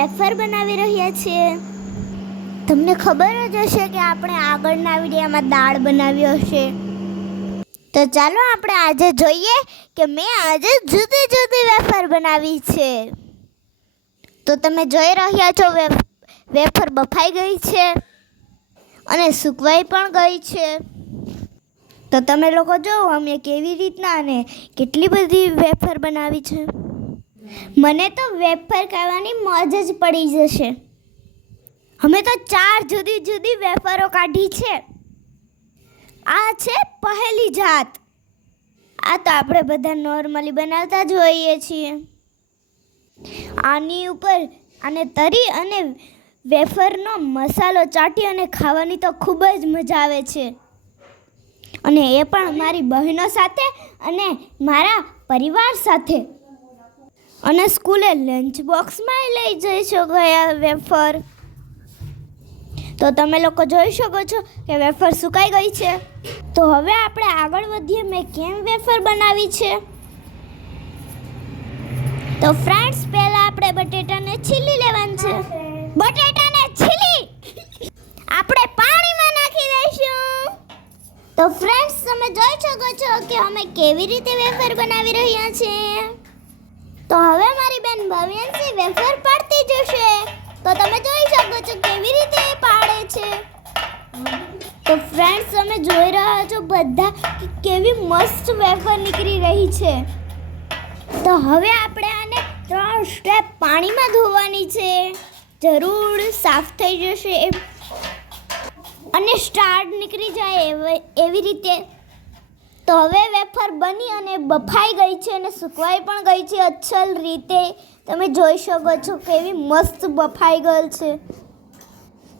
Wafer બનાવી રહ્યા છીએ. તમને ખબર જ હશે કે આપણે આગળના વિડીયોમાં દાળ બનાવી હશે. તો ચાલો આપણે આજે જોઈએ કે મેં આજે જુદી જુદી વેફર બનાવી છે. તો તમે જોઈ રહ્યા છો વેફર બફાઈ ગઈ છે અને સુકવાઈ પણ ગઈ છે. તો તમે લોકો જો અમે કેવી રીતના અને કેટલી બધી વેફર બનાવી છે. મને તો વેફર ખાવાની મોજ જ પડી જશે. અમે તો 4 જુદી જુદી વેફરો કાઢી છે. આ છે પહેલી જાત. આ તો આપણે બધા નોર્મલી બનાવતા જ હોઈએ છીએ. આની ઉપર આને તરી અને વેફરનો મસાલો ચાટી અને ખાવાની તો ખૂબ જ મજા આવે છે. અને એ પણ મારી બહેનો સાથે અને મારા પરિવાર સાથે. અને સ્કૂલે લંચ બોક્સમાં લઈ જઈ શકો આ વેફર. તો તમે લોકો જોઈ શકો છો કે વેફર સુકાઈ ગઈ છે. તો હવે આપણે આગળ વધીએ. મેં કેમ વેફર બનાવી છે. તો ફ્રેન્ડ્સ પહેલા આપણે બટેટાને છીલી લેવાનું છે. બટેટાને છીલી આપણે પાણીમાં નાખી દઈશું. તો ફ્રેન્ડ્સ તમે જોઈ શકો છો કે અમે કેવી રીતે વેફર બનાવી રહ્યા છીએ. તો હવે મારી બેન ભવ્યાંશી વેફર પાડતી જશે. તો તમે જોઈ શકો છો કેવી રીતે પાડે છે. તો ફ્રેન્ડ્સ તમે જોઈ રહ્યા છો બધા કે કેવી મસ્ત વેફર નીકળી રહી છે. તો હવે આપણે આને 3 સ્ટેપ પાણીમાં ધોવાની છે. જરૂર સાફ થઈ જશે અને સ્ટાર્ચ નીકળી જાય એવી રીતે. તો હવે વેફર બની અને બફાઈ ગઈ છે અને સુકવાઈ પણ ગઈ છે અચ્છલ રીતે. તમે જોઈ શકો છો કેવી મસ્ત બફાઈ ગયેલ છે.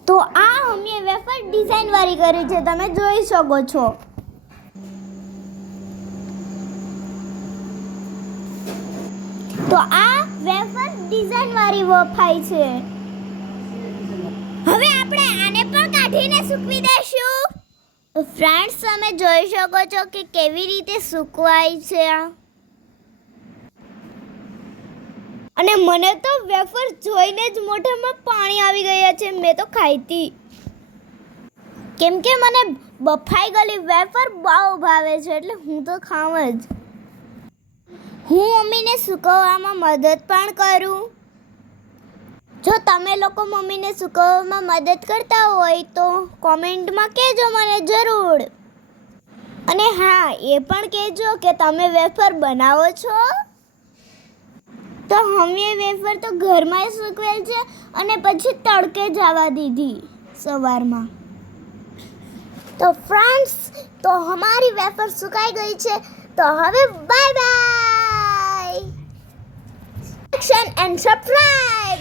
તો આ અમે વેફર ડિઝાઇન વાળી કરી છે. તમે જોઈ શકો છો. તો આ વેફર ડિઝાઇન વાળી બફાઈ છે. હવે આપણે આને પણ કાઢીને સૂકવી દઈશું. ફ્રેન્ડ્સ તમે જોઈ શકો છો કે કેવી રીતે સુકવાય છે. અને મને તો વેફર જોઈને જ મોઢામાં પાણી આવી ગયા છે. મેં તો ખાઈતી કેમ કે મને બફાઈ ગયેલી વેફર બહુ ભાવે છે એટલે હું તો ખાઉં જ. હું મમ્મીને સૂકવવામાં મદદ પણ કરું. જો તમે લોકો મમ્મીને સૂકવવામાં મદદ કરતા હોય તો કોમેન્ટમાં કહેજો મને જરૂર. અને હા એ પણ કહેજો કે તમે વેફર બનાવો છો. તો અમે વેફર તો ઘરમાં સૂકવેલ છે અને પછી તડકે જવા દીધી સવારમાં. તો ફ્રેન્ડ્સ તો અમારી વેફર સુકાઈ ગઈ છે. તો હવે બાય બાય. And subscribe.